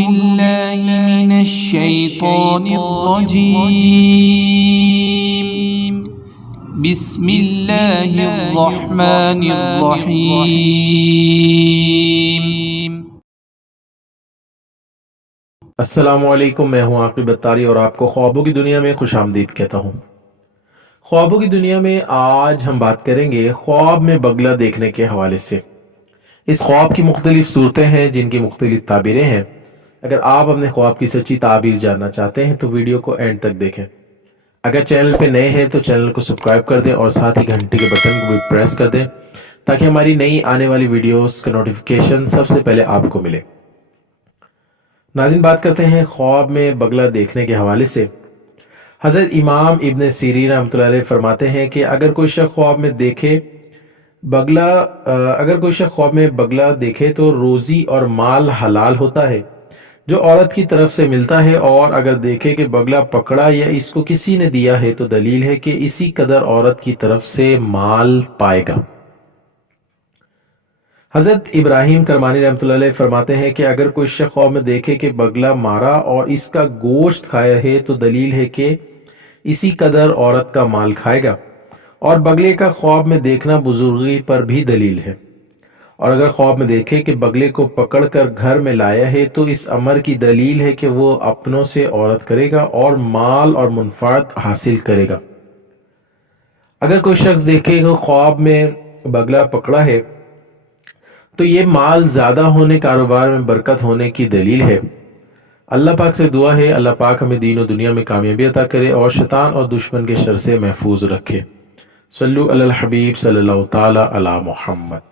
بالله من الشيطان الرجيم بسم الله الرحمن الرحيم السلام علیکم، میں ہوں عاقب اتاری اور آپ کو خوابوں کی دنیا میں خوش آمدید کہتا ہوں۔ خوابوں کی دنیا میں آج ہم بات کریں گے خواب میں بگلا دیکھنے کے حوالے سے۔ اس خواب کی مختلف صورتیں ہیں جن کی مختلف تعبیریں ہیں۔ اگر آپ اپنے خواب کی سچی تعبیر جاننا چاہتے ہیں تو ویڈیو کو اینڈ تک دیکھیں۔ اگر چینل پہ نئے ہیں تو چینل کو سبسکرائب کر دیں اور ساتھ ہی گھنٹی کے بٹن کو بھی پریس کر دیں تاکہ ہماری نئی آنے والی ویڈیوز کا نوٹیفیکیشن سب سے پہلے آپ کو ملے۔ ناظرین، بات کرتے ہیں خواب میں بگلا دیکھنے کے حوالے سے۔ حضرت امام ابن سیرین رحمۃ اللہ علیہ فرماتے ہیں کہ اگر کوئی شخص خواب میں بگلا دیکھے تو روزی اور مال حلال ہوتا ہے جو عورت کی طرف سے ملتا ہے، اور اگر دیکھے کہ بگلا پکڑا یا اس کو کسی نے دیا ہے تو دلیل ہے کہ اسی قدر عورت کی طرف سے مال پائے گا۔ حضرت ابراہیم کرمانی رحمۃ اللہ علیہ فرماتے ہیں کہ اگر کوئی شخص خواب میں دیکھے کہ بگلا مارا اور اس کا گوشت کھایا ہے تو دلیل ہے کہ اسی قدر عورت کا مال کھائے گا، اور بگلے کا خواب میں دیکھنا بزرگی پر بھی دلیل ہے۔ اور اگر خواب میں دیکھے کہ بگلے کو پکڑ کر گھر میں لایا ہے تو اس امر کی دلیل ہے کہ وہ اپنوں سے عورت کرے گا اور مال اور منفعت حاصل کرے گا۔ اگر کوئی شخص دیکھے کہ خواب میں بگلا پکڑا ہے تو یہ مال زیادہ ہونے، کاروبار میں برکت ہونے کی دلیل ہے۔ اللہ پاک سے دعا ہے اللہ پاک ہمیں دین و دنیا میں کامیابی عطا کرے اور شیطان اور دشمن کے شر سے محفوظ رکھے۔ صلو علی الحبیب صلی اللہ تعالی علی محمد۔